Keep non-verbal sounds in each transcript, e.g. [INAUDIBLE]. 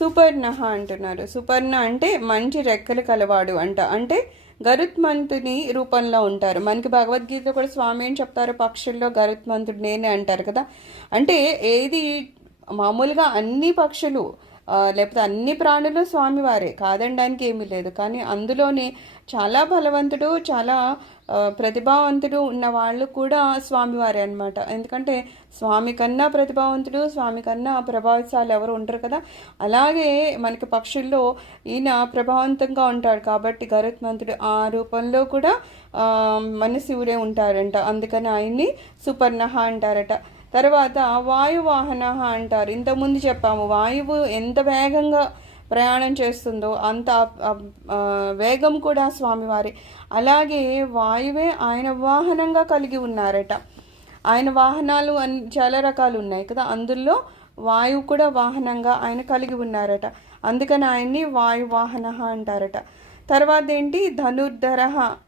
సుపర్ణహ అంటున్నారు. సుపర్ణ అంటే మంచి రెక్కలు కలవాడు అంట. అంటే గరుత్మంతుని రూపంలో ఉంటారు. మనకి భగవద్గీత కూడా స్వామి ఏం చెప్తారు? పక్షుల్లో గరుత్మంతుడు నేనే అంటారు కదా. అంటే ఏది మామూలుగా అన్ని పక్షులు లేకపోతే అన్ని ప్రాణులు స్వామివారే. కాదనడానికి ఏమీ లేదు. కానీ అందులోనే చాలా బలవంతుడు చాలా ప్రతిభావంతుడు ఉన్న వాళ్ళు కూడా స్వామివారే అనమాట ఎందుకంటే స్వామి కన్నా ప్రతిభావంతుడు స్వామి కన్నా ప్రభావితాలు ఎవరు ఉండరు కదా. అలాగే మనకి పక్షుల్లో ఈయన ప్రభావంతంగా ఉంటాడు కాబట్టి గరుత్మంతుడు ఆ రూపంలో కూడా మన శివుడే ఉంటారంట అందుకని ఆయన్ని సుపర్ణహ అంటారట. తర్వాత వాయువాహన అంటారు. ఇంతకుముందు చెప్పాము వాయువు ఎంత వేగంగా ప్రయాణం చేస్తుందో అంత వేగం కూడా స్వామివారి. అలాగే వాయువే ఆయన వాహనంగా కలిగి ఉన్నారట. ఆయన వాహనాలు అన్ చాలా రకాలు ఉన్నాయి కదా. అందులో వాయువు కూడా వాహనంగా ఆయన కలిగి ఉన్నారట. అందుకని ఆయన్ని వాయు వాహన అంటారట. తర్వాత ఏంటి? ధనుర్ధర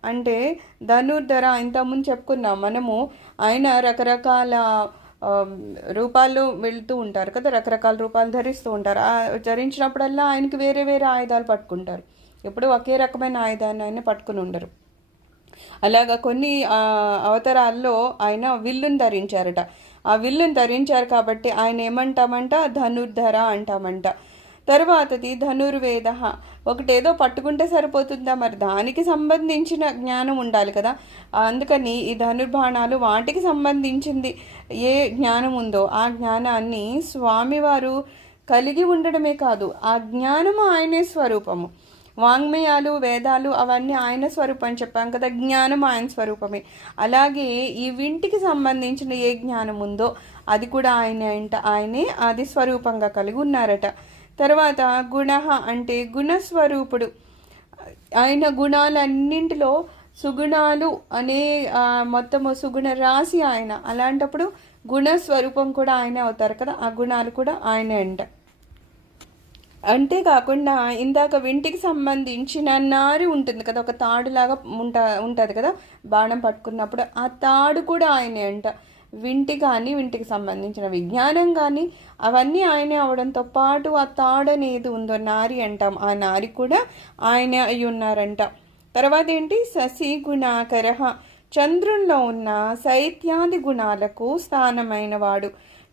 అంటే ధనుర్ధర ఇంతకుముందు చెప్పుకున్నాం మనము ఆయన రకరకాల రూపాలు రూపాల్లో వెళ్తూ ఉంటారు కదా రకరకాల రూపాలు ధరిస్తూ ఉంటారు. ఆ ధరించినప్పుడల్లా ఆయనకి వేరే వేరే ఆయుధాలు పట్టుకుంటారు. ఎప్పుడు ఒకే రకమైన ఆయుధాన్ని ఆయన పట్టుకుని ఉండరు. అలాగా కొన్ని అవతారాల్లో ఆయన విల్లును ధరించారట. ఆ విల్లును ధరించారు కాబట్టి ఆయన ఏమంటామంట? ధనుర్ధర అంటామంట. తర్వాతది ధనుర్వేద. ఒకటేదో పట్టుకుంటే సరిపోతుందా మరి? దానికి సంబంధించిన జ్ఞానం ఉండాలి కదా. అందుకని ఈ ధనుర్బాణాలు వాటికి సంబంధించింది ఏ జ్ఞానం ఉందో ఆ జ్ఞానాన్ని స్వామివారు కలిగి ఉండడమే కాదు ఆ జ్ఞానము ఆయనే స్వరూపము. వాంగ్మయాలు వేదాలు అవన్నీ ఆయన స్వరూపం అని చెప్పాం కదా జ్ఞానం ఆయన స్వరూపమే. అలాగే ఈ వింటికి సంబంధించిన ఏ జ్ఞానం ఉందో అది కూడా ఆయన అంట ఆయనే అది స్వరూపంగా కలిగి ఉన్నారట. తర్వాత గుణ అంటే గుణస్వరూపుడు. ఆయన గుణాలన్నింటిలో సుగుణాలు అనే మొత్తము సుగుణ రాశి ఆయన. అలాంటప్పుడు గుణస్వరూపం కూడా ఆయన అవుతారు కదా ఆ గుణాలు కూడా ఆయనే అంట. అంతేకాకుండా ఇందాక వింటికి సంబంధించిన నారి ఉంటుంది కదా ఒక తాడులాగా ఉంటా ఉంటుంది కదా బాణం పట్టుకున్నప్పుడు ఆ తాడు కూడా ఆయనే అంట. వింటి కానీ వింటికి సంబంధించిన విజ్ఞానం కానీ అవన్నీ ఆయనే అవడంతో పాటు ఆ తాడనేది ఉందో నారి అంటాం. ఆ నారి కూడా ఆయనే అయి ఉన్నారంట. తర్వాత ఏంటి? శశి గుణాకర. చంద్రుల్లో ఉన్న శైత్యాది గుణాలకు స్థానమైన వాడు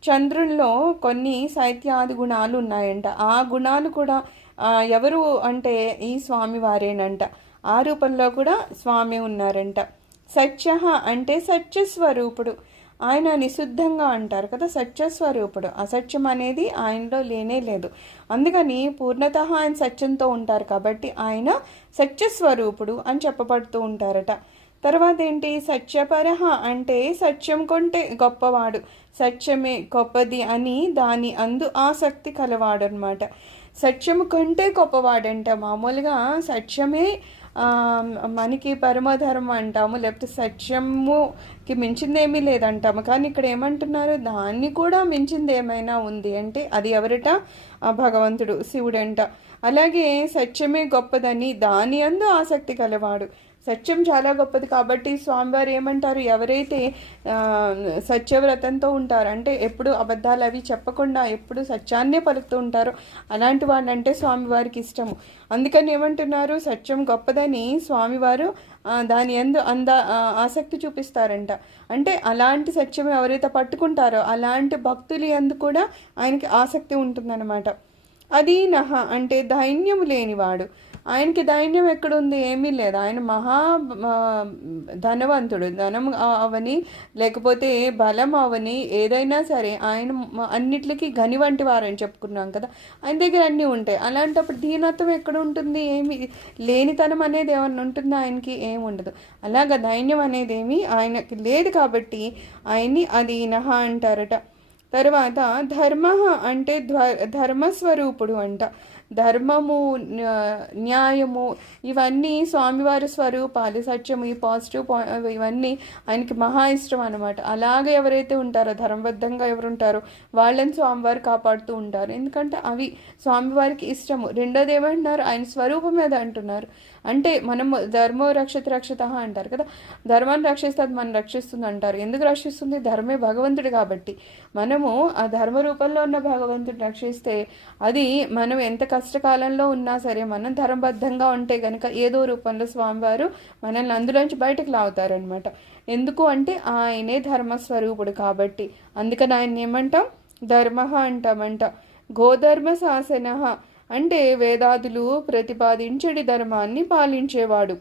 చంద్రుల్లో కొన్ని శైత్యాది గుణాలు ఉన్నాయంట. ఆ గుణాలు కూడా ఎవరు అంటే ఈ స్వామి వారేనంట ఆ రూపంలో కూడా స్వామి ఉన్నారంట. సత్య అంటే సత్యస్వరూపుడు. ఆయన నిశుద్ధంగా అంటారు కదా సత్యస్వరూపుడు. అసత్యం అనేది ఆయనలో లేనే లేదు. అందుకని పూర్ణత ఆయన సత్యంతో ఉంటారు కాబట్టి ఆయన సత్యస్వరూపుడు అని చెప్పబడుతూ ఉంటారట. తర్వాత ఏంటి? సత్యపరహ అంటే సత్యం కొంటే గొప్పవాడు. సత్యమే గొప్పది అని దాని అందు ఆసక్తి కలవాడు అనమాట సత్యము కంటే గొప్పవాడంట. మామూలుగా సత్యమే మనకి పరమధర్మం అంటాము లేకపోతే సత్యముకి మించిందేమీ లేదంటాము. కానీ ఇక్కడ ఏమంటున్నారు? దాన్ని కూడా మించింది ఏమైనా ఉంది అంటే అది ఎవరట? భగవంతుడు శివుడంట. అలాగే సత్యమే గొప్పదని దాని అందు ఆసక్తి కలవాడు. సత్యం చాలా గొప్పది కాబట్టి స్వామివారు ఏమంటారు? ఎవరైతే సత్యవ్రతంతో ఉంటారో అంటే ఎప్పుడు అబద్ధాలు అవి చెప్పకుండా ఎప్పుడు సత్యాన్నే పలుకుతూ ఉంటారో అలాంటి వాళ్ళంటే స్వామివారికి ఇష్టము. అందుకని ఏమంటున్నారు? సత్యం గొప్పదని స్వామివారు దాని ఎందు అంద ఆసక్తి చూపిస్తారంట. అంటే అలాంటి సత్యం ఎవరైతే పట్టుకుంటారో అలాంటి భక్తులు ఎందు కూడా ఆయనకి ఆసక్తి ఉంటుందన్నమాట. అది నహ అంటే ధైన్యము లేనివాడు. ఆయనకి దైన్యం ఎక్కడుంది? ఏమీ లేదు. ఆయన మహా ధనవంతుడు. ధనం అవని లేకపోతే బలం అవని ఏదైనా సరే ఆయన అన్నిటికీ గని వంటి వారని చెప్పుకున్నాం కదా. ఆయన దగ్గర అన్నీ ఉంటాయి. అలాంటప్పుడు దీనత్వం ఎక్కడ ఉంటుంది? ఏమి లేనితనం అనేది ఏమన్నా ఉంటుందా ఆయనకి? ఏమి ఉండదు. అలాగ దైన్యం అనేది ఏమి ఆయనకి లేదు కాబట్టి ఆయన్ని అది అంటారట. తర్వాత ధర్మ అంటే ధ్వ ధర్మస్వరూపుడు అంట. ధర్మము న్యాయము ఇవన్నీ స్వామివారి స్వరూపాలు సత్యము ఈ పాజిటివ్ పాయింట్ ఇవన్నీ ఆయనకి మహా ఇష్టం అనమాట అలాగే ఎవరైతే ఉంటారో ధర్మబద్ధంగా ఎవరు ఉంటారో వాళ్ళని స్వామివారు కాపాడుతూ ఉంటారు. ఎందుకంటే అవి స్వామివారికి ఇష్టము. రెండోది ఏమంటున్నారు? ఆయన స్వరూపం మీద అంటున్నారు. అంటే మనము ధర్మో రక్షత రక్షత అంటారు కదా. ధర్మాన్ని రక్షిస్తే అది మనం రక్షిస్తుంది అంటారు. ఎందుకు రక్షిస్తుంది? ధర్మే భగవంతుడు కాబట్టి. మనము ఆ ధర్మ రూపంలో ఉన్న భగవంతుడు రక్షిస్తే అది మనం ఎంత కష్టకాలంలో ఉన్నా సరే మనం ధర్మబద్ధంగా ఉంటే కనుక ఏదో రూపంలో స్వామివారు మనల్ని అందులోంచి బయటకు లాగుతారనమాట ఎందుకు అంటే ఆయనే ధర్మస్వరూపుడు కాబట్టి. అందుకని ఆయన ఏమంటాం? ధర్మ అంటామంట. గోధర్మ శాసన అంటే వేదాదులు ప్రతిపాదించడి ధర్మాన్ని పాలించేవాడు.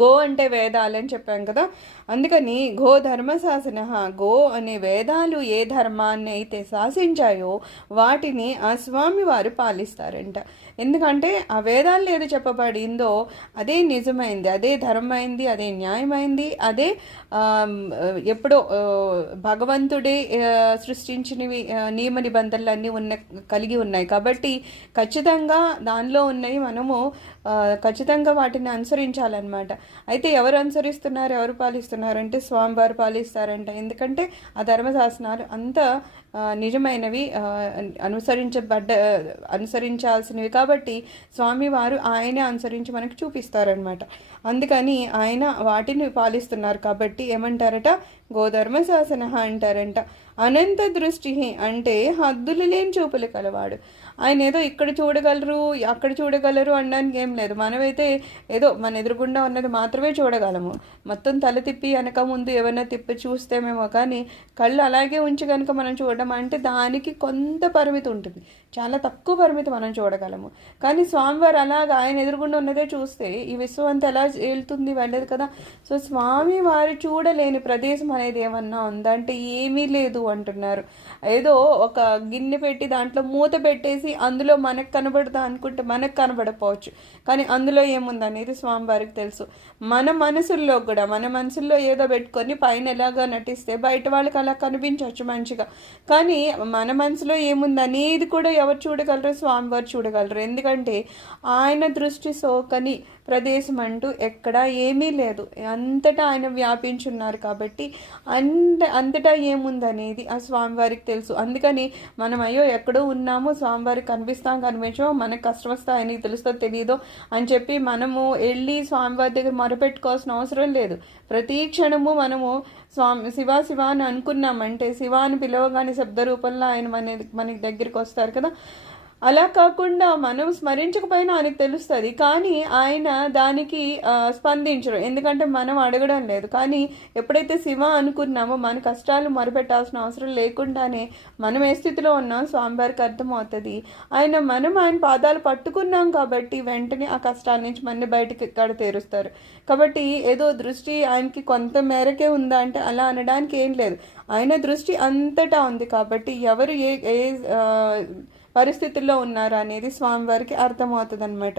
గో అంటే వేదాలు అని చెప్పాం కదా అందుకని గో ధర్మశాసన గో అనే వేదాలు ఏ ధర్మాన్ని అయితే శాసించాయో వాటిని ఆ స్వామి వారు పాలిస్తారంట. ఎందుకంటే ఆ వేదాల్లో ఏది చెప్పబడిందో అదే నిజమైంది అదే ధర్మమైంది అదే న్యాయమైంది అదే ఎప్పుడో భగవంతుడే సృష్టించినవి నియమ నిబంధనలు అన్నీ ఉన్న కలిగి ఉన్నాయి. కాబట్టి ఖచ్చితంగా దానిలో ఉన్నవి మనము ఖచ్చితంగా వాటిని అనుసరించాలన్నమాట. అయితే ఎవరు అనుసరిస్తున్నారు ఎవరు పాలిస్తున్నారు అంటే స్వామివారు పాలిస్తారంట. ఎందుకంటే ఆ ధర్మశాసనాలు అంత నిజమైనవి అనుసరించబడ్డ అనుసరించాల్సినవి కాబట్టి స్వామివారు ఆయనే అనుసరించి మనకు చూపిస్తారనమాట అందుకని ఆయన వాటిని పాలిస్తున్నారు కాబట్టి ఏమంటారట? గోధర్మ శాసన అంటారంట. అనంత దృష్టి అంటే హద్దులు లేని చూపులు కలవాడు. ఆయన ఏదో ఇక్కడ చూడగలరు అక్కడ చూడగలరు అనడానికి ఏం లేదు. మనమైతే ఏదో మన ఎదురుగుండా ఉన్నది మాత్రమే చూడగలము. మొత్తం తల తిప్పి వెనక ముందు ఏమైనా తిప్పి చూస్తేమేమో కానీ కళ్ళు అలాగే ఉంచి కనుక మనం చూడడం అంటే దానికి కొంత పరిమితి ఉంటుంది. చాలా తక్కువ పరిమితి మనం చూడగలము. కానీ స్వామివారు అలాగ ఆయన ఎదురుగుండా ఉన్నదే చూస్తే ఈ విశ్వం అంతా ఎలా వెళ్తుంది వెళ్ళదు కదా? సో స్వామి వారు చూడలేని ప్రదేశం అనేది ఏమన్నా ఉందా? అంటే ఏమీ లేదు అంటున్నారు. ఏదో ఒక గిన్నె పెట్టి దాంట్లో మూత పెట్టేసి అందులో మనకు కనబడదా అనుకుంటే మనకు కనబడపోవచ్చు. కానీ అందులో ఏముంది అనేది స్వామివారికి తెలుసు. మన మనసుల్లో కూడా మన మనసుల్లో ఏదో పెట్టుకొని పైన ఎలాగా నటిస్తే బయట వాళ్ళకి అలా కనిపించవచ్చు మంచిగా. కానీ మన మనసులో ఏముంది అనేది కూడా ఎవరు చూడగలరు స్వామివారు చూడగలరు. ఎందుకంటే ఆయన దృష్టి సోకని ప్రదేశం అంటూ ఎక్కడా ఏమీ లేదు. అంతటా ఆయన వ్యాపించున్నారు కాబట్టి అంత అంతటా ఏముందనేది ఆ స్వామివారికి తెలుసు. అందుకని మనం అయ్యో ఎక్కడో ఉన్నాము స్వామివారికి కనిపిస్తాం కనిపించో మనకు కష్టం వస్తే ఆయనకి తెలుస్తో తెలియదో అని చెప్పి మనము వెళ్ళి స్వామివారి దగ్గర మొరపెట్టుకోవాల్సిన అవసరం లేదు. ప్రతి క్షణము మనము స్వామి శివ శివ అని అనుకున్నామంటే శివ అని పిలవగానే శబ్ద రూపంలో ఆయన మన మనకి దగ్గరికి వస్తారు కదా. అలా కాకుండా మనం స్మరించకపోయినా ఆయనకు తెలుస్తుంది. కానీ ఆయన దానికి స్పందించరు. ఎందుకంటే మనం అడగడం లేదు. కానీ ఎప్పుడైతే శివ అనుకున్నామో మన కష్టాలు మొరపెట్టాల్సిన అవసరం లేకుండానే మనం ఏ స్థితిలో ఉన్నాం స్వామివారికి అర్థమవుతుంది. ఆయన మనం ఆయన పాదాలు పట్టుకున్నాం కాబట్టి వెంటనే ఆ కష్టాల నుంచి మన బయటకి ఎక్కడ తీరుస్తారు. కాబట్టి ఏదో దృష్టి ఆయనకి కొంత మేరకే ఉందా అంటే అలా అనడానికి ఏం లేదు. ఆయన దృష్టి అంతటా ఉంది కాబట్టి ఎవరు ఏ ఏ పరిస్థితుల్లో ఉన్నారు అనేది స్వామివారికి అర్థమవుతుంది అనమాట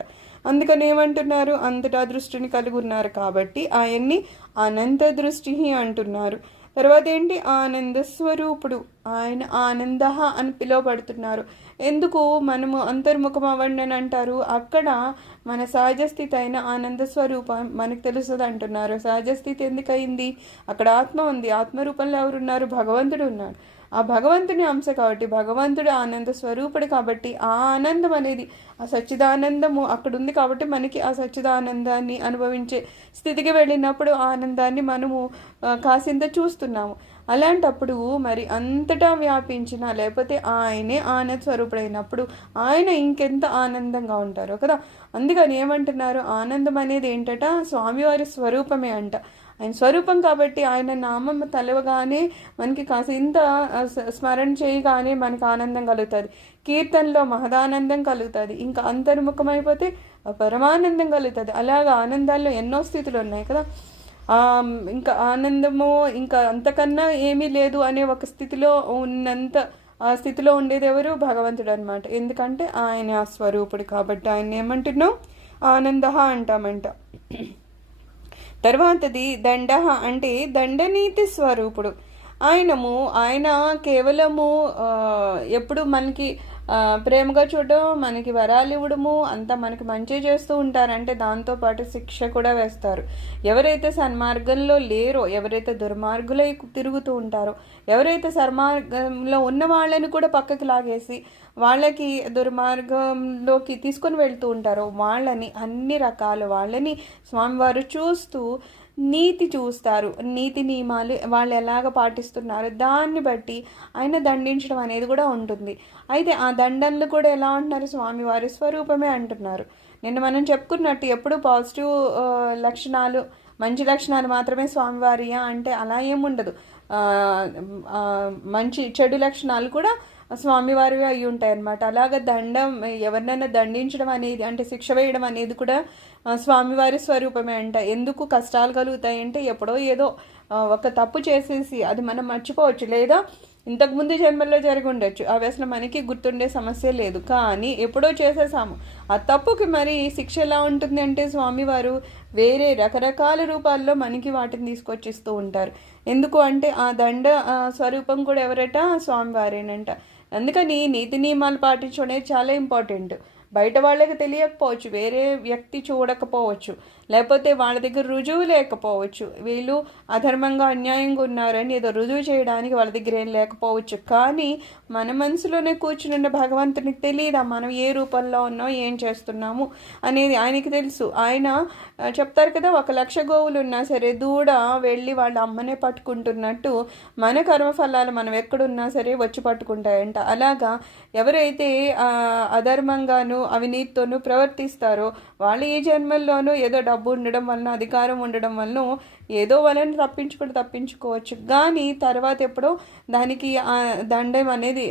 అందుకని ఏమంటున్నారు? అంతటా దృష్టిని కలిగి ఉన్నారు కాబట్టి ఆయన్ని అనంత దృష్టి అంటున్నారు. తర్వాత ఏంటి? ఆనంద స్వరూపుడు. ఆయన ఆనంద అని పిలువబడుతున్నారు. ఎందుకు? మనము అంతర్ముఖం అవ్వండి అని అంటారు. అక్కడ మన సహజ స్థితి అయిన ఆనంద స్వరూపం మనకు తెలుస్తుంది అంటున్నారు. సహజ స్థితి ఎందుకయింది? అక్కడ ఆత్మ ఉంది. ఆత్మ రూపంలో ఎవరున్నారు? భగవంతుడు ఉన్నాడు. ఆ భగవంతుని అంశ కాబట్టి భగవంతుడు ఆనంద స్వరూపుడు కాబట్టి ఆ ఆనందం అనేది ఆ సచ్చిదానందము అక్కడ ఉంది కాబట్టి మనకి ఆ సచ్చిదానందాన్ని అనుభవించే స్థితికి వెళ్ళినప్పుడు ఆ ఆనందాన్ని మనము కాసింత చూస్తున్నాము. అలాంటప్పుడు మరి అంతటా వ్యాపించిన లేకపోతే ఆయనే ఆనంద స్వరూపుడైనప్పుడు ఆయన ఇంకెంత ఆనందంగా ఉంటారో కదా? అందుకని ఏమంటున్నారు? ఆనందం అనేది ఏంటట? స్వామివారి స్వరూపమే అంట. ఆయన స్వరూపం కాబట్టి ఆయన నామం తలవగానే మనకి కాసింత ఇంత స్మరణ చేయగానే మనకు ఆనందం కలుగుతుంది. కీర్తనలో మహదానందం కలుగుతుంది. ఇంకా అంతర్ముఖమైపోతే పరమానందం కలుగుతుంది. అలాగా ఆనందాల్లో ఎన్నో స్థితులు ఉన్నాయి కదా. ఇంకా ఆనందము ఇంకా అంతకన్నా ఏమీ లేదు అనే ఒక స్థితిలో ఉన్నంత ఆ స్థితిలో ఉండేది ఎవరు? భగవంతుడు అనమాట ఎందుకంటే ఆయన ఆ స్వరూపుడు కాబట్టి ఆయన ఏమంటున్నాం? ఆనంద అంటామంట. తర్వాతది దండ అంటే దండనీతి స్వరూపుడు. ఆయనము ఆయన కేవలము ఎప్పుడు మనకి ప్రేమగా చూడడం మనకి వరాలు ఇవ్వడము అంతా మనకి మంచి చేస్తూ ఉంటారంటే దాంతోపాటు శిక్ష కూడా వేస్తారు. ఎవరైతే సన్మార్గంలో లేరో ఎవరైతే దుర్మార్గులై తిరుగుతూ ఉంటారో ఎవరైతే సన్మార్గంలో ఉన్న వాళ్ళని కూడా పక్కకి లాగేసి వాళ్ళకి దుర్మార్గంలోకి తీసుకొని వెళ్తూ ఉంటారో వాళ్ళని అన్ని రకాల వాళ్ళని స్వామివారు చూస్తూ నీతి చూస్తారు. నీతి నియమాలు వాళ్ళు ఎలాగ పాటిస్తున్నారు దాన్ని బట్టి ఆయన దండించడం అనేది కూడా ఉంటుంది. అయితే ఆ దండనలు కూడా ఎలా ఉంటున్నారు స్వామివారి స్వరూపమే అంటున్నారు. నిన్న మనం చెప్పుకున్నట్టు ఎప్పుడు పాజిటివ్ లక్షణాలు మంచి లక్షణాలు మాత్రమే స్వామివారియా అంటే అలా ఏముండదు. మంచి చెడు లక్షణాలు కూడా స్వామివారివి అయి ఉంటాయి అన్నమాట అలాగ దండం ఎవరినైనా దండించడం అనేది అంటే శిక్ష వేయడం అనేది కూడా స్వామివారి స్వరూపమే అంట. ఎందుకు కష్టాలు కలుగుతాయి అంటే ఎప్పుడో ఏదో ఒక తప్పు చేసేసి అది మనం మర్చిపోవచ్చు. లేదా ఇంతకుముందు జన్మల్లో జరిగి ఉండొచ్చు. అవి అసలు మనకి గుర్తుండే సమస్య లేదు. కానీ ఎప్పుడో చేసేసాము. ఆ తప్పుకి మరి శిక్ష ఎలా ఉంటుంది అంటే స్వామివారు వేరే రకరకాల రూపాల్లో మనకి వాటిని తీసుకొచ్చిస్తూ ఉంటారు. ఎందుకు అంటే ఆ దండ ఆ, స్వరూపం కూడా ఎవరట? స్వామివారేనంట. అందుకని నీతి నియమాలు పాటించడం అనేది చాలా ఇంపార్టెంట్. బయట వాళ్ళకి తెలియకపోవచ్చు వేరే వ్యక్తి చూడకపోవచ్చు. లేకపోతే వాళ్ళ దగ్గర రుజువు లేకపోవచ్చు. వీళ్ళు అధర్మంగా అన్యాయంగా ఉన్నారని ఏదో రుజువు చేయడానికి వాళ్ళ దగ్గర ఏం లేకపోవచ్చు. కానీ మన మనసులోనే కూర్చుని భగవంతునికి తెలియదా మనం ఏ రూపంలో ఉన్నాం ఏం చేస్తున్నాము అనేది ఆయనకి తెలుసు. ఆయన చెప్తారు కదా ఒక లక్ష గోవులు ఉన్నా సరే దూడ వెళ్ళి వాళ్ళ అమ్మనే పట్టుకుంటున్నట్టు మన కర్మఫలాలు మనం ఎక్కడున్నా సరే వచ్చి పట్టుకుంటాయంట. అలాగా ఎవరైతే అధర్మంగాను అవినీతితోనూ ప్రవర్తిస్తారో వాళ్ళు ఈ జన్మల్లోనూ ఏదో డబ్బు ఉండడం వలన అధికారం ఉండడం వలన ఏదో వాళ్ళని తప్పించుకుంటూ తప్పించుకోవచ్చు. కానీ తర్వాత ఎప్పుడో దానికి ఆ దండం అనేది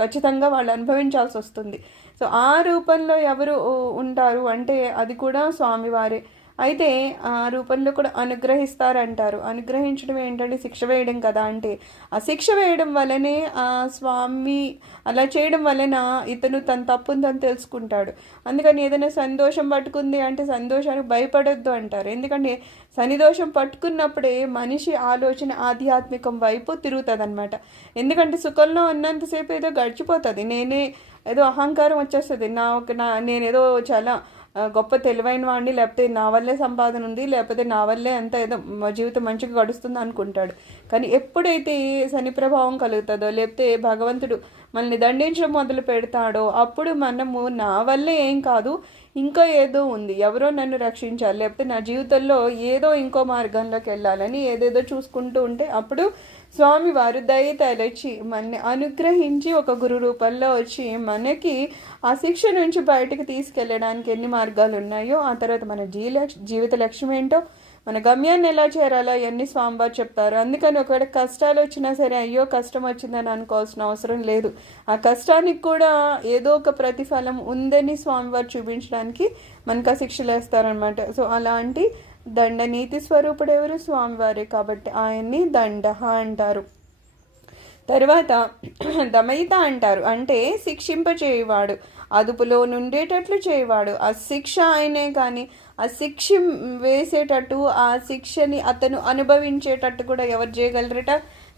ఖచ్చితంగా వాళ్ళు అనుభవించాల్సి వస్తుంది. సో ఆ రూపంలో ఎవరు ఉంటారు అంటే అది కూడా స్వామివారే. అయితే ఆ రూపంలో కూడా అనుగ్రహిస్తారంటారు. అనుగ్రహించడం ఏంటంటే శిక్ష వేయడం కదా అంటే. ఆ శిక్ష వేయడం వల్లనే ఆ స్వామి అలా చేయడం వలన ఇతను తన తప్పును తను తెలుసుకుంటాడు. అందుకని ఏదైనా సంతోషం పట్టుకుంది అంటే సంతోషానికి భయపడొద్దు అంటారు. ఎందుకంటే శనిదోషం పట్టుకున్నప్పుడే మనిషి ఆలోచన ఆధ్యాత్మికం వైపు తిరుగుతుంది అనమాట ఎందుకంటే సుఖంలో ఉన్నంతసేపు ఏదో గడిచిపోతుంది. నేనే ఏదో అహంకారం వచ్చేస్తుంది. నా ఒక నా నేనేదో చాలా గొప్ప తెలివైన వాడిని లేకపోతే నా వల్లే సంపాదన ఉంది లేకపోతే నా వల్లే అంత ఏదో జీవితం మంచిగా గడుస్తుంది అనుకుంటాడు కానీ ఎప్పుడైతే శని ప్రభావం కలుగుతుందో లేకపోతే భగవంతుడు మనల్ని దండించడం మొదలు పెడతాడో అప్పుడు మనము నా వల్లే ఏం కాదు ఇంకా ఏదో ఉంది. ఎవరో నన్ను రక్షించాలి లేకపోతే నా జీవితంలో ఏదో ఇంకో మార్గంలోకి వెళ్ళాలని ఏదేదో చూసుకుంటూ ఉంటే అప్పుడు స్వామివారు దయ తలచి మనల్ని అనుగ్రహించి ఒక గురు రూపంలో వచ్చి మనకి ఆ శిక్ష నుంచి బయటకు తీసుకెళ్ళడానికి ఎన్ని మార్గాలు ఉన్నాయో ఆ తర్వాత మన జీల జీవిత లక్ష్యం ఏంటో మన గమ్యాన్ని ఎలా చేరాలో అవన్నీ స్వామివారు చెప్తారు. అందుకని ఒకవేళ కష్టాలు వచ్చినా సరే అయ్యో కష్టం వచ్చిందని అనుకోవాల్సిన అవసరం లేదు. ఆ కష్టానికి కూడా ఏదో ఒక ప్రతిఫలం ఉందని స్వామివారు చూపించడానికి మనకు ఆ శిక్షలు వేస్తారనమాట సో అలాంటి దండ నీతి స్వరూపుడు ఎవరు? స్వామివారే కాబట్టి ఆయన్ని దండ అంటారు. తర్వాత [CLEARS THROAT] దమయిత అంటారు. అంటే శిక్షింపజేయవాడు అదుపులో నుండేటట్లు చేయవాడు. ఆ శిక్ష ఆయనే కానీ ఆ శిక్ష వేసేటట్టు ఆ శిక్షని అతను అనుభవించేటట్టు కూడా ఎవరు చేయగలరట?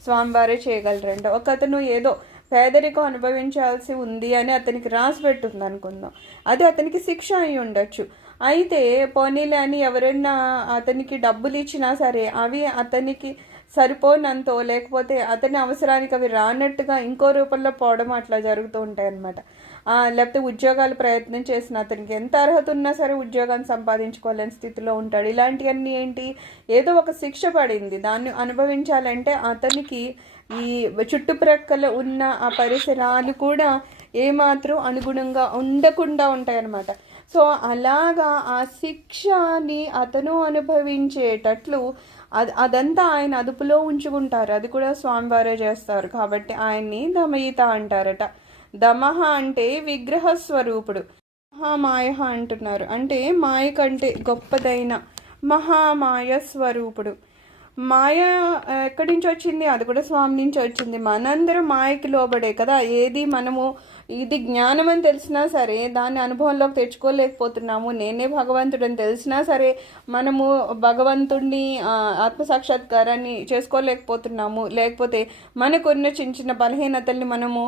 స్వామివారే చేయగలరంట. ఒక అతను ఏదో పేదరికం అనుభవించాల్సి ఉంది అని అతనికి రాసి పెట్టుంది అనుకుందాం అది అతనికి శిక్ష అయి ఉండొచ్చు. అయితే పోనీలే అని ఎవరైనా అతనికి డబ్బులు ఇచ్చినా సరే అవి అతనికి సరిపోనంతో లేకపోతే అతని అవసరానికి అవి రానట్టుగా ఇంకో రూపంలో పోవడం అట్లా జరుగుతూ ఉంటాయి అన్నమాట లేకపోతే ఉద్యోగాలు ప్రయత్నం చేసిన అతనికి ఎంత అర్హత ఉన్నా సరే ఉద్యోగాన్ని సంపాదించుకోలేని స్థితిలో ఉంటాడు. ఇలాంటివన్నీ ఏంటి? ఏదో ఒక శిక్ష పడింది. దాన్ని అనుభవించాలంటే అతనికి ఈ చుట్టుప్రక్కల ఉన్న ఆ పరిసరాలు కూడా ఏమాత్రం అనుగుణంగా ఉండకుండా ఉంటాయన్నమాట. సో అలాగా ఆ శిక్షని అతను అనుభవించేటట్లు అది అదంతా ఆయన అదుపులో ఉంచుకుంటారు. అది కూడా స్వామివారే చేస్తారు. కాబట్టి ఆయన్ని దమయిత అంటారట. దమహ అంటే విగ్రహ స్వరూపుడు. మహామాయ అంటున్నారు. అంటే మాయ కంటే గొప్పదైన మహామాయ స్వరూపుడు. మాయ ఎక్కడి నుంచి వచ్చింది? అది కూడా స్వామి నుంచి వచ్చింది. మనందరం మాయకి లోబడే కదా. ఏది మనము ఇది జ్ఞానం అని తెలిసినా సరే దాన్ని అనుభవంలోకి తెచ్చుకోలేకపోతున్నాము. నేనే భగవంతుడని తెలిసినా సరే మనము భగవంతుడిని ఆత్మసాక్షాత్కారాన్ని ఆత్మ సాక్షాత్కారాన్ని చేసుకోలేకపోతున్నాము. లేకపోతే మనకున్న చిన్న చిన్న బలహీనతల్ని మనము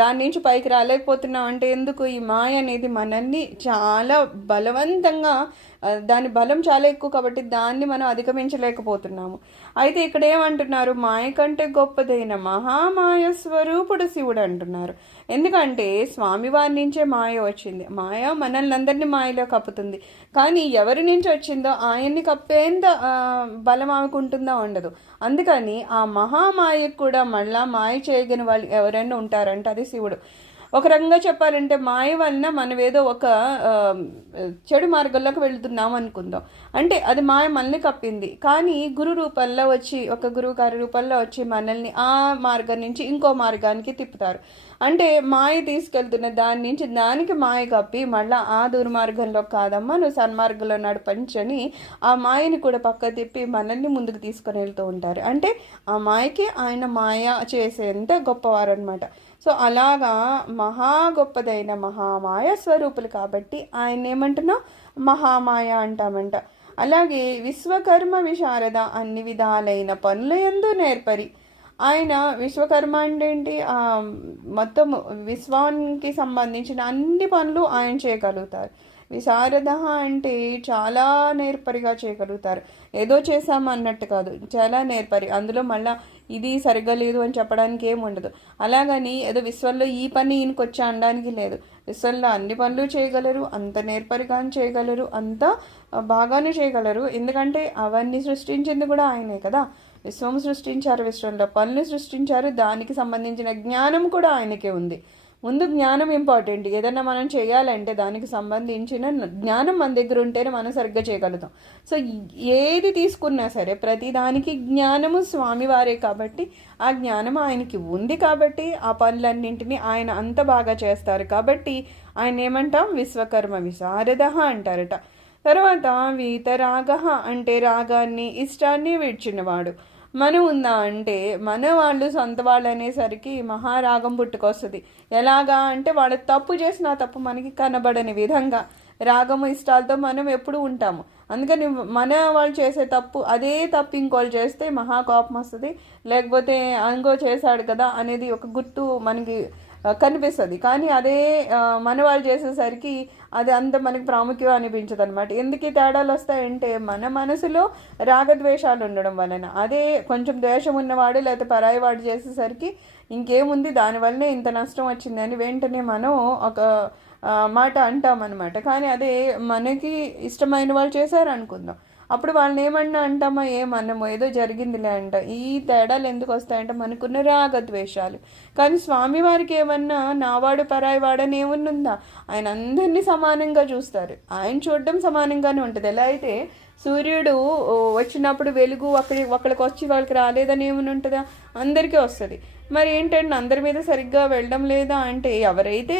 దాని నుంచి పైకి రాలేకపోతున్నాం. అంటే ఎందుకు? ఈ మాయ అనేది మనల్ని చాలా బలవంతంగా దాని బలం చాలా ఎక్కువ కాబట్టి దాన్ని మనం అధిగమించలేకపోతున్నాము. అయితే ఇక్కడ ఏమంటున్నారు? మాయ కంటే గొప్పదైన మహామాయ స్వరూపుడు శివుడు అంటున్నారు. ఎందుకంటే స్వామివారి నుంచే మాయ వచ్చింది. మాయ మనల్ని అందరినీ మాయలో కప్పుతుంది. కానీ ఎవరి నుంచి వచ్చిందో ఆయన్ని కప్పేంత బలం ఆమెకుంటుందా ఉండదు. అందుకని ఆ మహామాయకు కూడా మళ్ళా మాయ చేయగని వాళ్ళు ఎవరైనా ఉంటారంటే అది శివుడు. ఒక రకంగా చెప్పాలంటే మాయ వలన మనం ఏదో ఒక చెడు మార్గంలోకి వెళుతున్నాం అనుకుందాం. అంటే అది మాయ మనల్ని కప్పింది. కానీ గురు రూపంలో వచ్చి ఒక గురువు గారి రూపంలో వచ్చి మనల్ని ఆ మార్గం నుంచి ఇంకో మార్గానికి తిప్పుతారు. అంటే మాయ తీసుకెళ్తున్న దాని నుంచి దానికి మాయ కప్పి మళ్ళీ ఆ దుర్మార్గంలో కాదమ్మా నువ్వు సన్మార్గంలో నడపంచని ఆ మాయని కూడా పక్క తిప్పి మనల్ని ముందుకు తీసుకొని వెళ్తూ ఉంటారు. అంటే ఆ మాయకి ఆయన మాయ చేసేంత గొప్పవారు అనమాట సో అలాగా మహా గొప్పదైన మహామాయ స్వరూపులు కాబట్టి ఆయన ఏమంటున్నాం మహామాయ అంటామంట. అలాగే విశ్వకర్మ విశారద అన్ని విధాలైన పనుల ఎందు నేర్పరి. ఆయన విశ్వకర్మ అంటే ఏంటి మొత్తం విశ్వానికి సంబంధించిన అన్ని పనులు ఆయన చేయగలుగుతారు. విశారద అంటే చాలా నేర్పరిగా చేయగలుగుతారు. ఏదో చేసాము అన్నట్టు కాదు. చాలా నేర్పరి. అందులో మళ్ళా ఇది సరిగ్గా లేదు అని చెప్పడానికి ఏమి ఉండదు. అలాగని ఏదో విశ్వంలో ఈ పని ఈయనకి వచ్చి అనడానికి లేదు. విశ్వంలో అన్ని పనులు చేయగలరు అంత నేర్పరిగా చేయగలరు అంత బాగానే చేయగలరు. ఎందుకంటే అవన్నీ సృష్టించింది కూడా ఆయనే కదా. విశ్వం సృష్టించారు విశ్వంలో పనులు సృష్టించారు దానికి సంబంధించిన జ్ఞానం కూడా ఆయనకే ఉంది. ముందు జ్ఞానం ఇంపార్టెంట్ ఏదైనా మనం చేయాలంటే దానికి సంబంధించిన జ్ఞానం మన దగ్గర ఉంటేనే మనం సరిగ్గా చేయగలుగుతాం. సో ఏది తీసుకున్నా సరే ప్రతి దానికి జ్ఞానము స్వామివారే కాబట్టి ఆ జ్ఞానం ఆయనకి ఉంది కాబట్టి ఆ పనులన్నింటినీ ఆయన అంత బాగా చేస్తారు కాబట్టి ఆయన ఏమంటాం? విశ్వకర్మ విశారద అంటారట. తర్వాత వీతరాగ అంటే రాగాన్ని ఇష్టాన్ని విడిచినవాడు. మనం ఉందా అంటే మన వాళ్ళు సొంత వాళ్ళు అనేసరికి మహారాగం పుట్టుకొస్తుంది. ఎలాగా అంటే వాళ్ళు తప్పు చేసిన తప్పు మనకి కనబడని విధంగా. రాగము ఇష్టాలతో మనం ఎప్పుడు ఉంటాము. అందుకని మన వాళ్ళు చేసే తప్పు అదే తప్పు ఇంకోళ్ళు చేస్తే మహా కోపం వస్తుంది లేకపోతే అంగో చేశాడు కదా అనేది ఒక గుర్తు మనకి కనిపిస్తుంది. కానీ అదే మనవాళ్ళు మన వాళ్ళు చేసేసరికి అది అంత మనకి ప్రాముఖ్యం అనిపించదు అనమాట ఎందుకు తేడాలు వస్తాయంటే మన మనసులో రాగద్వేషాలు ఉండడం వలన. అదే కొంచెం ద్వేషం ఉన్నవాడు లేకపోతే పరాయి వాడు చేసేసరికి ఇంకేముంది? దానివల్లనే ఇంత నష్టం వచ్చిందని వెంటనే మనం ఒక మాట అంటామన్నమాట. కానీ అదే మనకి ఇష్టమైన వాళ్ళు చేశారు అనుకుందాం అప్పుడు వాళ్ళని ఏమన్నా అంటామా? ఏమన్నామో? ఏదో జరిగిందిలే అంట. ఈ తేడాలు ఎందుకు వస్తాయంటే? మనకున్న రాగద్వేషాలు. కానీ స్వామివారికి ఏమన్నా నావాడు పరాయి వాడని ఏమన్నుందా ఆయన అందరినీ సమానంగా చూస్తారు. ఆయన చూడడం సమానంగానే ఉంటుంది. ఎలా అయితే సూర్యుడు వచ్చినప్పుడు వెలుగు ఒకరి ఒకరికి వచ్చి వాళ్ళకి రాలేదని ఏమని ఉంటుందా? అందరికీ వస్తుంది. మరి ఏంటంటే అందరి మీద సరిగ్గా వెళ్ళడం లేదా? అంటే ఎవరైతే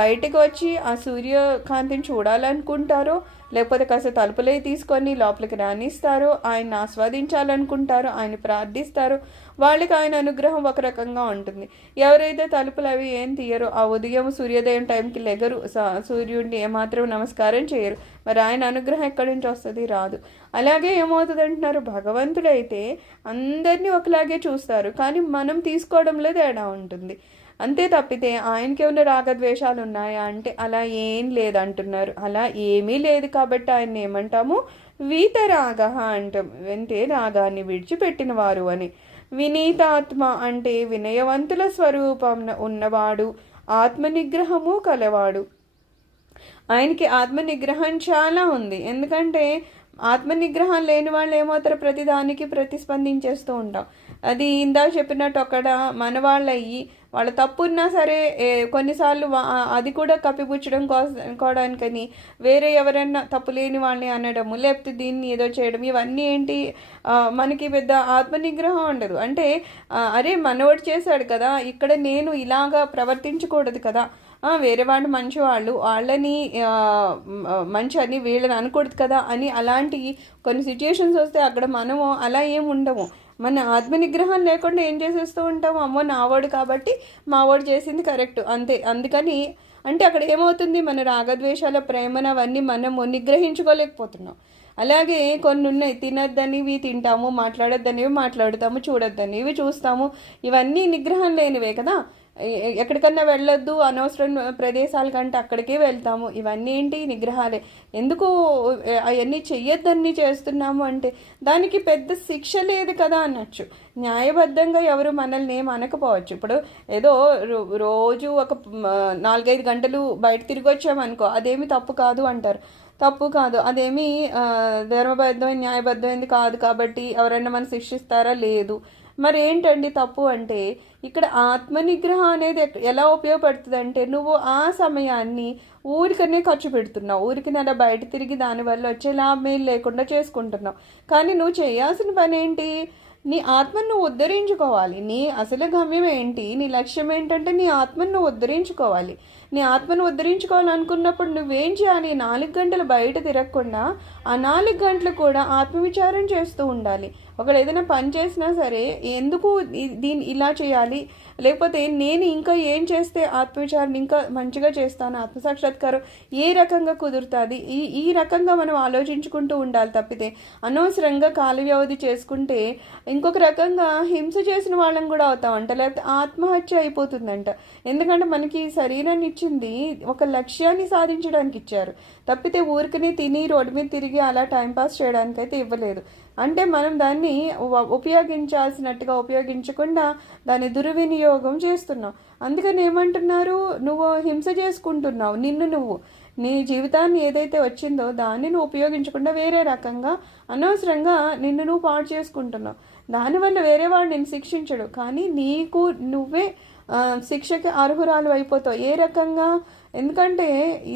బయటకు వచ్చి ఆ సూర్యకాంతిని చూడాలనుకుంటారో లేకపోతే కాస్త తలుపులే తీసుకొని లోపలికి రాణిస్తారో ఆయన ఆస్వాదించాలనుకుంటారో ఆయన ప్రార్థిస్తారో వాళ్ళకి ఆయన అనుగ్రహం ఒక రకంగా ఉంటుంది. ఎవరైతే తలుపులు అవి ఏం తీయరో ఆ ఉదయం సూర్యోదయం టైంకి లెగరు స- సూర్యుడిని ఏమాత్రం నమస్కారం చేయరు. మరి ఆయన అనుగ్రహం ఎక్కడి నుంచి వస్తుంది? రాదు. అలాగే ఏమవుతుంది అంటున్నారు భగవంతుడైతే అందరినీ ఒకలాగే చూస్తారు. కానీ మనం తీసుకోవడంలో తేడా ఉంటుంది. అంతే తప్పితే ఆయనకి ఏమైనా రాగద్వేషాలు ఉన్నాయా అంటే అలా ఏం లేదంటున్నారు. అలా ఏమీ లేదు కాబట్టి ఆయన ఏమంటాము? వీతరాగ అంటాం. అంటే రాగాన్ని విడిచిపెట్టిన వారు అని. వినీతాత్మ అంటే వినయవంతుల స్వరూపం ఉన్నవాడు ఆత్మనిగ్రహము కలవాడు. ఆయనకి ఆత్మనిగ్రహం చాలా ఉంది. ఎందుకంటే ఆత్మనిగ్రహం లేని వాళ్ళు ఏమవుతారు ప్రతిదానికి ప్రతిస్పందించేస్తూ ఉంటాం. అది ఇందా చెప్పినట్టు అక్కడ మన వాళ్ళు వాళ్ళ తప్పు ఉన్నా సరే కొన్నిసార్లు అది కూడా కప్పిపుచ్చడం కోసడానికని వేరే ఎవరైనా తప్పు లేని వాళ్ళని అనడము లేకపోతే దీన్ని ఏదో చేయడం ఇవన్నీ ఏంటి మనకి పెద్ద ఆత్మ నిగ్రహం ఉండదు. అంటే అరే మనోడు చేశాడు కదా ఇక్కడ నేను ఇలాగా ప్రవర్తించకూడదు కదా వేరే వాళ్ళు మంచి వాళ్ళు వాళ్ళని మంచి అని వీళ్ళని అనకూడదు కదా అని అలాంటి కొన్ని సిచ్యుయేషన్స్ వస్తే అక్కడ మనము అలా ఏం ఉండము. మన ఆత్మ నిగ్రహం లేకుండా ఏం చేసేస్తూ ఉంటాము? అమ్మో నావాడు కాబట్టి మావాడు చేసింది కరెక్ట్. అంతే. అందుకని అంటే అక్కడ ఏమవుతుంది? మన రాగద్వేషాల ప్రేమను అవన్నీ మనము నిగ్రహించుకోలేకపోతున్నాం. అలాగే కొన్ని ఉన్నాయి తినద్దనివి తింటాము మాట్లాడొద్దనివి మాట్లాడతాము చూడొద్దనివి చూస్తాము. ఇవన్నీ నిగ్రహం లేనివే కదా? ఎక్కడికన్నా వెళ్ళొద్దు అనవసరం ప్రదేశాల కంటే అక్కడికే వెళ్తాము. ఇవన్నీ ఏంటి? నిగ్రహాలే. ఎందుకు అవన్నీ చెయ్యొద్దని చేస్తున్నాము అంటే దానికి పెద్ద శిక్ష లేదు కదా అనొచ్చు. న్యాయబద్ధంగా ఎవరు మనల్ని ఏం అనకపోవచ్చు. ఇప్పుడు ఏదో రో- రోజు ఒక నాలుగైదు గంటలు బయట తిరిగి వచ్చామనుకో అదేమి తప్పు కాదు అంటారు. తప్పు కాదు. అదేమి ధర్మబద్ధమైన న్యాయబద్ధమైంది కాదు కాబట్టి ఎవరైనా మనం శిక్షిస్తారా? లేదు. మరి ఏంటండి తప్పు అంటే ఇక్కడ ఆత్మనిగ్రహం అనేది ఎలా ఉపయోగపడుతుంది అంటే నువ్వు ఆ సమయాన్ని ఊరికనే ఖర్చు పెడుతున్నావు. ఊరికి అలా బయట తిరిగి దానివల్ల వచ్చే లాభం లేకుండా చేసుకుంటున్నావు. కానీ నువ్వు చేయాల్సిన పని ఏంటి? నీ ఆత్మను నువ్వు ఉద్ధరించుకోవాలి. నీ అసలు గమ్యం ఏంటి? నీ లక్ష్యం ఏంటంటే నీ ఆత్మను నువ్వు ఉద్ధరించుకోవాలి. నీ ఆత్మను ఉద్ధరించుకోవాలనుకున్నప్పుడు నువ్వేం చేయాలి? నాలుగు గంటలు బయట తిరగకుండా ఆ నాలుగు గంటలు కూడా ఆత్మవిచారం చేస్తూ ఉండాలి. ఒకవేళ ఏదైనా పని చేసినా సరే ఎందుకు దీన్ని ఇలా చేయాలి? లేకపోతే నేను ఇంకా ఏం చేస్తే ఆత్మవిచారణ ఇంకా మంచిగా చేస్తాను ఆత్మసాక్షాత్కారం ఏ రకంగా కుదురుతుంది? ఈ ఈ రకంగా మనం ఆలోచించుకుంటూ ఉండాలి తప్పితే. అనవసరంగా కాల వ్యవధి చేసుకుంటే ఇంకొక రకంగా హింస చేసిన వాళ్ళం కూడా అవుతామంట లేకపోతే ఆత్మహత్య అయిపోతుందంట. ఎందుకంటే మనకి శరీరాన్ని ఇచ్చింది ఒక లక్ష్యాన్ని సాధించడానికి ఇచ్చారు. తప్పితే ఊరికనే తిని రోడ్డు మీద తిరిగి అలా టైంపాస్ చేయడానికి అయితే ఇవ్వలేదు. అంటే మనం దాన్ని ఉపయోగించాల్సినట్టుగా ఉపయోగించకుండా దాన్ని దుర్వినియోగం చేస్తున్నావు అందుకని ఏమంటున్నారు? నువ్వు హింస చేసుకుంటున్నావు నిన్ను నువ్వు. నీ జీవితాన్ని ఏదైతే వచ్చిందో దాన్ని నువ్వు ఉపయోగించకుండా వేరే రకంగా అనవసరంగా నిన్ను నువ్వు పాడు చేసుకుంటున్నావు. దానివల్ల వేరే వాడు నేను శిక్షించడు. కానీ నీకు నువ్వే శిక్షకి అర్హురాలు అయిపోతావు. ఏ రకంగా? ఎందుకంటే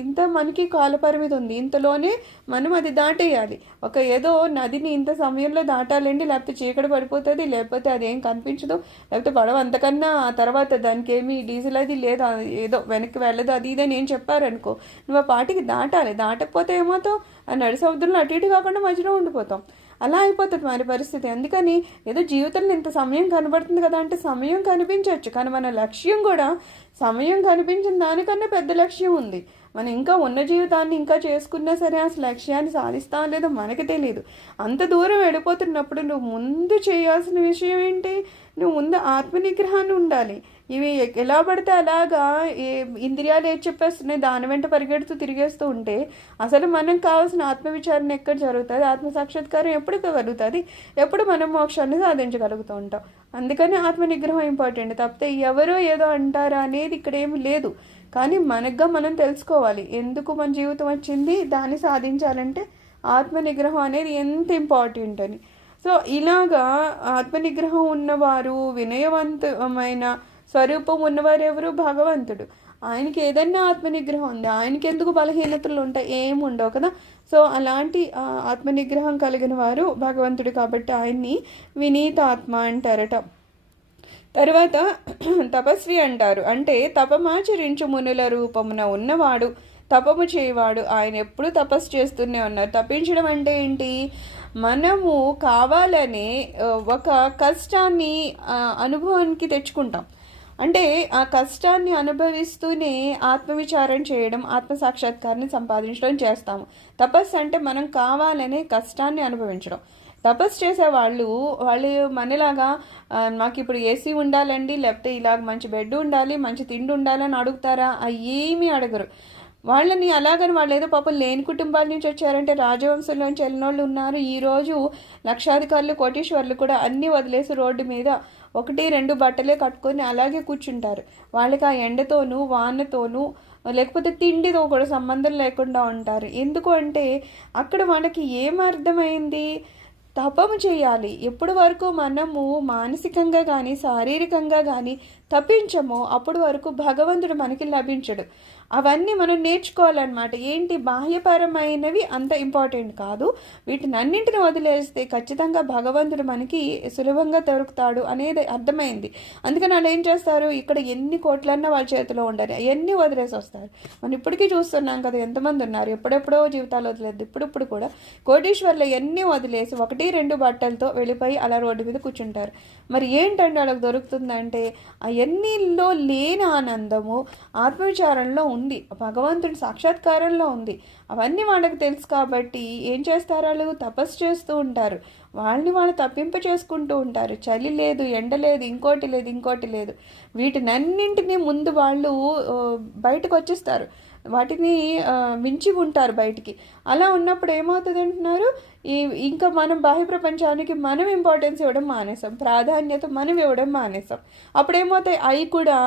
ఇంత మనకి కాలపరిమితి ఉంది. ఇంతలోనే మనం అది దాటేయాలి. ఒక ఏదో నదిని ఇంత సమయంలో దాటాలండి లేకపోతే చీకటి పడిపోతుంది లేకపోతే అది ఏం కనిపించదు లేకపోతే పడవ అంతకన్నా ఆ తర్వాత దానికి ఏమి డీజిల్ అది లేదు ఏదో వెనక్కి వెళ్ళదు అది ఇదని ఏం చెప్పారనుకో నువ్వు ఆ పాటికి దాటాలి. దాటకపోతే ఏమవుతావు? ఆ నడి సముద్రంలో అటు ఇటు కాకుండా మధ్యలో ఉండిపోతాం. అలా అయిపోతుంది మరి పరిస్థితి. అందుకని ఏదో జీవితంలో ఇంత సమయం కనబడుతుంది కదా అంటే సమయం కనిపించవచ్చు. కానీ మన లక్ష్యం కూడా సమయం కనిపించిన దానికన్నా పెద్ద లక్ష్యం ఉంది. మనం ఇంకా ఉన్న జీవితాన్ని ఇంకా చేసుకున్నా సరే అసలు లక్ష్యాన్ని సాధిస్తాం లేదో మనకి తెలియదు అంత దూరం వెళ్ళిపోతున్నప్పుడు నువ్వు ముందు చేయాల్సిన విషయం ఏంటి? నువ్వు ముందు ఆత్మనిగ్రహాన్ని ఉండాలి. ఇవి ఎలా పడితే అలాగా ఏ ఇంద్రియాలు ఏది చెప్పేస్తున్నాయి దాని వెంట పరిగెడుతూ తిరిగేస్తూ ఉంటే అసలు మనం కావాల్సిన ఆత్మవిచారణ ఎక్కడ జరుగుతుంది? ఆత్మ సాక్షాత్కారం ఎప్పుడు కలుగుతుంది? ఎప్పుడు మనం మోక్షాన్ని సాధించగలుగుతూ ఉంటాం? అందుకని ఆత్మ నిగ్రహం ఇంపార్టెంట్. తప్పితే ఎవరో ఏదో అంటారా అనేది ఇక్కడ ఏమి లేదు. కానీ మనగ్గా మనం తెలుసుకోవాలి. ఎందుకు మన జీవితం వచ్చింది? దాన్ని సాధించాలంటే ఆత్మ నిగ్రహం అనేది ఎంత ఇంపార్టెంట్ అని. సో ఇలాగా ఆత్మ నిగ్రహం ఉన్నవారు వినయవంతమైన స్వరూపం ఉన్నవారు ఎవరు? భగవంతుడు. ఆయనకి ఏదన్నా ఆత్మనిగ్రహం ఉంది. ఆయనకి ఎందుకు బలహీనతలు ఉంటాయి? ఏమి ఉండవు కదా? సో అలాంటి ఆత్మనిగ్రహం కలిగిన వారు భగవంతుడు కాబట్టి ఆయన్ని వినీత ఆత్మ అంటారట. తర్వాత [CLEARS THROAT] తపస్వి అంటారు. అంటే తపమాచరించు మునుల రూపమున ఉన్నవాడు తపము చేయవాడు ఆయన ఎప్పుడు తపస్సు చేస్తూనే ఉన్నారు. తప్పించడం అంటే ఏంటి? మనము కావాలనే ఒక కష్టాన్ని అనుభవానికి తెచ్చుకుంటాం. అంటే ఆ కష్టాన్ని అనుభవిస్తూనే ఆత్మవిచారం చేయడం ఆత్మ సాక్షాత్కారాన్ని సంపాదించడం చేస్తాము. తపస్సు అంటే మనం కావాలనే కష్టాన్ని అనుభవించడం. తపస్సు చేసే వాళ్ళు వాళ్ళు మనలాగా మాకు ఇప్పుడు ఏసీ ఉండాలండి లేకపోతే ఇలాగ మంచి బెడ్ ఉండాలి మంచి తిండి ఉండాలని అడుగుతారా? అవి ఏమీ అడగరు. వాళ్ళని అలాగని వాళ్ళు ఏదో పాపం లేని కుటుంబాల నుంచి వచ్చారంటే రాజవంశంలోంచి వెళ్ళిన వాళ్ళు ఉన్నారు ఈరోజు లక్షాధికారులు కోటీశ్వర్లు కూడా అన్నీ వదిలేసి రోడ్డు మీద ఒకటి రెండు బట్టలే కట్టుకొని అలాగే కూర్చుంటారు. వాళ్ళకి ఆ ఎండతోనూ వానతోనూ లేకపోతే తిండితో కూడా సంబంధం లేకుండా ఉంటారు. ఎందుకు అంటే అక్కడ మనకి ఏం అర్థమైంది? తపము చేయాలి. ఎప్పటి వరకు మనము మానసికంగా కానీ శారీరకంగా కానీ తప్పించమో అప్పటి వరకు భగవంతుడు మనకి లభించడు. అవన్నీ మనం నేర్చుకోవాలన్నమాట. ఏంటి? బాహ్యపరమైనవి అంత ఇంపార్టెంట్ కాదు. వీటిని అన్నింటిని వదిలేస్తే ఖచ్చితంగా భగవంతుడు మనకి సులభంగా దొరుకుతాడు అనేది అర్థమైంది. అందుకని వాళ్ళు ఏం చేస్తారు? ఇక్కడ ఎన్ని కోట్లన్నా వాళ్ళ చేతిలో ఉండాలి అవన్నీ వదిలేసి వస్తారు. మనం ఇప్పటికీ చూస్తున్నాం కదా ఎంతమంది ఉన్నారు. ఎప్పుడెప్పుడో జీవితాలు వదిలేదు. ఇప్పుడిప్పుడు కూడా కోటీశ్వర్లు ఎన్ని వదిలేసి ఒకటి రెండు బట్టలతో వెళ్ళిపోయి అలా రోడ్డు మీద కూర్చుంటారు. మరి ఏంటంటే వాళ్ళకి దొరుకుతుందంటే అవన్నీలో లేని ఆనందము ఆత్మవిచారంలో ఉంది. భగవంతుడి సాక్షాత్కారంలో ఉంది. అవన్నీ వాళ్ళకి తెలుసు కాబట్టి ఏం చేస్తారు వాళ్ళు? తపస్సు చేస్తూ ఉంటారు. వాళ్ళని వాళ్ళు తప్పింప చేసుకుంటూ ఉంటారు. చలి లేదు ఎండ లేదు ఇంకోటి లేదు ఇంకోటి లేదు. వీటినన్నింటినీ ముందు వాళ్ళు బయటకు వచ్చేస్తారు. వాటిని మించి ఉంటారు బయటికి. అలా ఉన్నప్పుడు ఏమవుతుంది అంటున్నారు? ఈ ఇంకా మనం బాహ్య ప్రపంచానికి మనం ఇంపార్టెన్స్ ఇవ్వడం మానేసాం. ప్రాధాన్యత మనం ఇవ్వడం మానేసాం. అప్పుడు ఏమవుతాయి అవి కూడా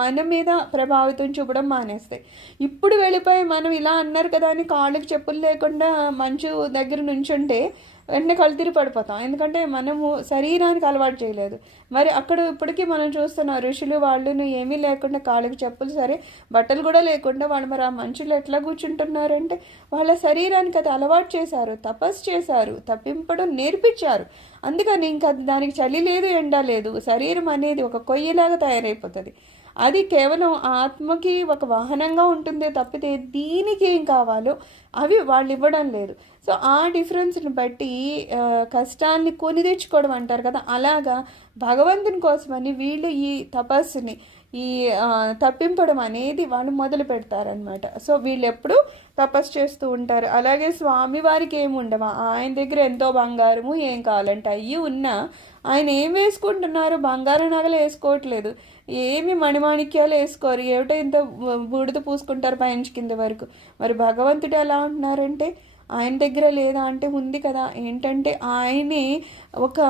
మన మీద ప్రభావితం చూపడం మానేస్తాయి. ఇప్పుడు వెళ్ళిపోయి మనం ఇలా అన్నారు కదా అని కాళ్ళకి చెప్పులు లేకుండా మంచు దగ్గర నుంచుంటే వెంటనే కళ్ళు తిరిగి పడిపోతాం. ఎందుకంటే మనము శరీరానికి అలవాటు చేయలేదు. మరి అక్కడ ఇప్పటికీ మనం చూస్తున్నాం ఋషులు వాళ్ళును ఏమీ లేకుండా కాళ్ళకి చెప్పులు సరే బట్టలు కూడా లేకుండా వాళ్ళు మరి ఆ మనుషులు ఎట్లా కూర్చుంటున్నారంటే వాళ్ళ శరీరానికి అది అలవాటు చేశారు తపస్సు చేశారు తప్పింపడం నేర్పించారు. అందుకని ఇంకా దానికి చలి లేదు ఎండ లేదు. శరీరం అనేది ఒక కొయ్యలాగా తయారైపోతుంది. అది కేవలం ఆత్మకి ఒక వాహనంగా ఉంటుందే తప్పితే దీనికి ఏం కావాలో అవి వాళ్ళు ఇవ్వడం లేదు. సో ఆ డిఫరెన్స్ని బట్టి కష్టాన్ని కొని తెచ్చుకోవడం అంటారు కదా అలాగా భగవంతుని కోసమని వీళ్ళు ఈ తపస్సుని ఈ తప్పింపడం అనేది వాళ్ళు మొదలు పెడతారనమాట సో వీళ్ళు ఎప్పుడు తపస్సు చేస్తూ ఉంటారు. అలాగే స్వామి వారికి ఏమి ఉండవా? ఆయన దగ్గర ఎంతో బంగారము ఏం కావాలంటే అయ్యి ఉన్నా ఆయన ఏం వేసుకుంటున్నారు బంగారు నగలు వేసుకోవట్లేదు. ఏమి మణిమాణిక్యాలు వేసుకోరు. ఏమిటో ఇంత బూడిద పూసుకుంటారు పైనుంచి కింద వరకు. మరి భగవంతుడు ఎలా ఉంటున్నారంటే ఆయన దగ్గర లేదా అంటే ఉంది కదా. ఏంటంటే ఆయనే ఒక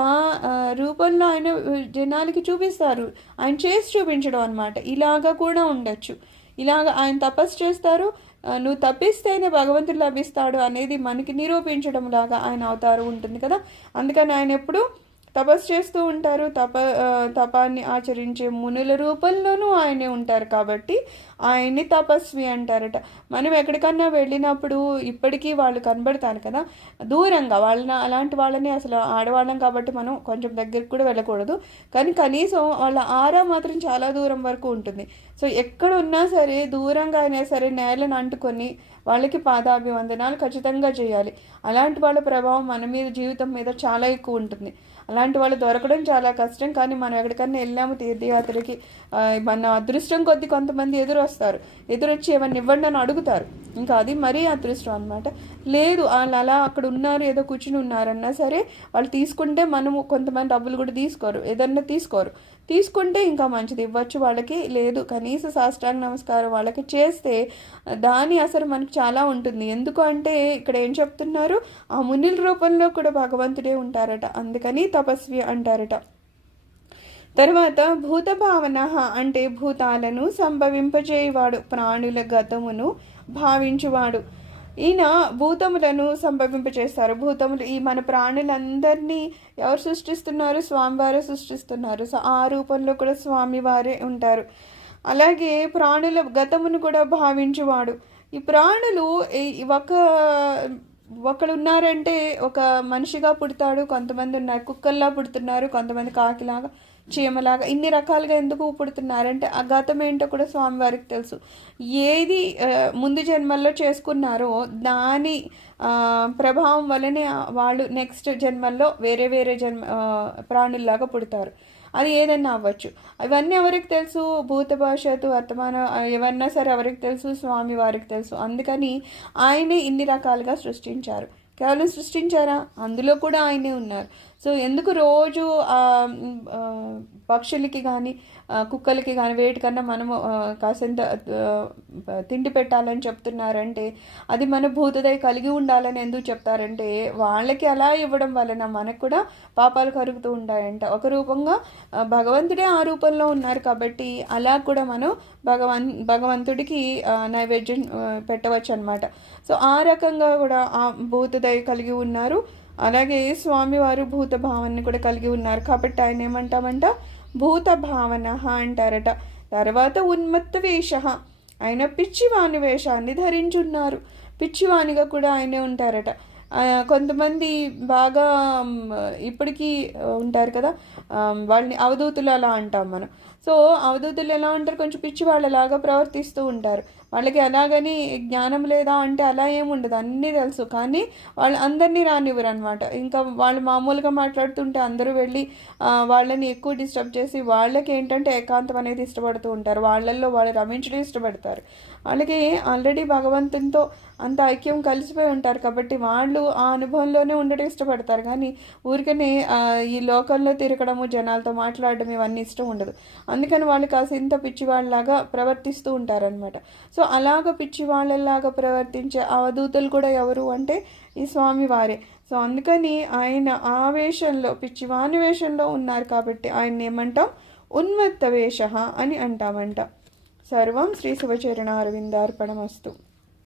రూపంలో ఆయన జనాలకి చూపిస్తారు. ఆయన చేసి చూపించడం అనమాట ఇలాగా కూడా ఉండొచ్చు. ఇలాగ ఆయన తపస్సు చేస్తారు. నువ్వు తప్పిస్తేనే భగవంతుడు లభిస్తాడు అనేది మనకి నిరూపించడం లాగా ఆయన అవతారం ఉంటుంది కదా. అందుకని ఆయన ఎప్పుడు తపస్సు చేస్తూ ఉంటారు. తప తపాన్ని ఆచరించే మునుల రూపంలోనూ ఆయనే ఉంటారు కాబట్టి ఆయన్ని తపస్వి అంటారట. మనం ఎక్కడికన్నా వెళ్ళినప్పుడు ఇప్పటికీ వాళ్ళు కనబడతారు కదా. దూరంగా వాళ్ళని అలాంటి వాళ్ళని అసలు ఆడవాళ్ళం కాబట్టి మనం కొంచెం దగ్గరికి కూడా వెళ్ళకూడదు. కానీ కనీసం వాళ్ళ ఆరా మాత్రం చాలా దూరం వరకు ఉంటుంది. సో ఎక్కడ ఉన్నా సరే దూరంగా అయినా సరే నేలను అంటుకొని వాళ్ళకి పాదాభివందనాలు ఖచ్చితంగా చేయాలి. అలాంటి వాళ్ళ ప్రభావం మన మీద జీవితం మీద చాలా ఎక్కువ ఉంటుంది. అలాంటి వాళ్ళు దొరకడం చాలా కష్టం. కానీ మనం ఎక్కడికన్నా వెళ్ళాము తీర్థయాత్రకి మన అదృష్టం కొద్ది కొంతమంది ఎదురు వస్తారు ఎదురొచ్చి ఏమన్నా ఇవ్వండి అని అడుగుతారు. ఇంకా అది మరీ అదృష్టం అనమాట లేదు వాళ్ళు అలా అక్కడ ఉన్నారు ఏదో కూర్చుని ఉన్నారన్నా సరే వాళ్ళు తీసుకుంటే మనము కొంతమంది డబ్బులు కూడా తీసుకోరు. ఏదన్నా తీసుకోరు. తీసుకుంటే ఇంకా మంచిది. ఇవ్వచ్చు వాళ్ళకి లేదు కనీస సాష్టాంగ నమస్కారం వాళ్ళకి చేస్తే దాని అసలు మనకు చాలా ఉంటుంది. ఎందుకు అంటే ఇక్కడ ఏం చెప్తున్నారు? ఆ మునిల రూపంలో కూడా భగవంతుడే ఉంటారట. అందుకని తపస్వి అంటారట. తర్వాత భూత భావన అంటే భూతాలను సంభవింపజేయవాడు ప్రాణుల గతమును భావించువాడు. ఈయన భూతములను సంభవింపచేస్తారు. భూతములు ఈ మన ప్రాణులందరినీ ఎవరు సృష్టిస్తున్నారు? స్వామివారే సృష్టిస్తున్నారు. సో ఆ రూపంలో కూడా స్వామివారే ఉంటారు. అలాగే ప్రాణుల గతమును కూడా భావించువాడు. ఈ ప్రాణులు ఒక ఒకళ్ళు ఉన్నారంటే ఒక మనిషిగా పుడతాడు కొంతమంది ఉన్నారు కుక్కల్లా పుడుతున్నారు కొంతమంది కాకిలాగా చీమలాగా ఇన్ని రకాలుగా ఎందుకు పుడుతున్నారంటే ఆ గతం ఏంటో కూడా స్వామివారికి తెలుసు. ఏది ముందు జన్మల్లో చేసుకున్నారో దాని ప్రభావం వల్లనే వాళ్ళు నెక్స్ట్ జన్మల్లో వేరే వేరే జన్మ ప్రాణుల్లాగా పుడతారు. అది ఏదైనా అవ్వచ్చు. అవన్నీ ఎవరికి తెలుసు? భూత భాషతు వర్తమాన ఎవరన్నా సరే ఎవరికి తెలుసు? స్వామి వారికి తెలుసు. అందుకని ఆయనే ఇన్ని రకాలుగా సృష్టించారు. కేవలం సృష్టించారా? అందులో కూడా ఆయనే ఉన్నారు. సో ఎందుకు రోజు పక్షులకి కానీ కుక్కలకి కానీ వేటికన్నా మనము కాసేంత కాసింత తిండి పెట్టాలని చెప్తున్నారంటే అది మన భూతదయ కలిగి ఉండాలని ఎందుకు చెప్తారంటే వాళ్ళకి అలా ఇవ్వడం వలన మనకు కూడా పాపాలు కరుగుతూ ఉంటాయంట. ఒక రూపంగా భగవంతుడే ఆ రూపంలో ఉన్నారు కాబట్టి అలా కూడా మనం భగవన్ భగవంతుడికి నైవేద్యం పెట్టవచ్చు అనమాట సో ఆ రకంగా కూడా ఆ భూతదయ కలిగి ఉన్నారు. అలాగే స్వామివారు భూత భావనని కూడా కలిగి ఉన్నారు. కాబట్టి ఆయన ఏమంటామంట? భూత భావన అంటారట. తర్వాత ఉన్మత్త వేష. ఆయన పిచ్చివాని వేషాన్ని ధరించున్నారు. పిచ్చివానిగా కూడా ఆయనే ఉంటారట. కొంతమంది బాగా ఇప్పటికీ ఉంటారు కదా వాళ్ళని అవధూతులు అలా అంటాం మనం. సో అవధూతులు ఎలా ఉంటారు? కొంచెం పిచ్చి వాళ్ళలాగా ప్రవర్తిస్తూ ఉంటారు. వాళ్ళకి అలాగని జ్ఞానం లేదా అంటే అలా ఏముండదు అన్నీ తెలుసు. కానీ వాళ్ళు అందరినీ రానివ్వరు అనమాట ఇంకా వాళ్ళు మామూలుగా మాట్లాడుతుంటే అందరూ వెళ్ళి వాళ్ళని ఎక్కువ డిస్టర్బ్ చేసి వాళ్ళకి ఏంటంటే ఏకాంతం అనేది ఇష్టపడుతూ ఉంటారు. వాళ్ళల్లో వాళ్ళు రమించడం ఇష్టపడతారు. వాళ్ళకి ఆల్రెడీ భగవంతునితో అంత ఐక్యం కలిసిపోయి ఉంటారు కాబట్టి వాళ్ళు ఆ అనుభవంలోనే ఉండడం ఇష్టపడతారు. కానీ ఊరికనే ఈ లోకంలో తిరగడము జనాలతో మాట్లాడడం ఇవన్నీ ఇష్టం ఉండదు. అందుకని వాళ్ళు కాస్త ఇంత పిచ్చివాళ్ళలాగా ప్రవర్తిస్తూ ఉంటారనమాట సో అలాగ పిచ్చివాళ్ళలాగా ప్రవర్తించే అవధూతలు కూడా ఎవరు అంటే ఈ స్వామి వారే. సో అందుకని ఆయన ఆవేశంలో పిచ్చివాని వేషంలో ఉన్నారు కాబట్టి ఆయన ఏమంటాం? ఉన్మత్త వేష అని అంటామంట. సర్వం శ్రీ శివచరణ అరవిందార్పణమస్తు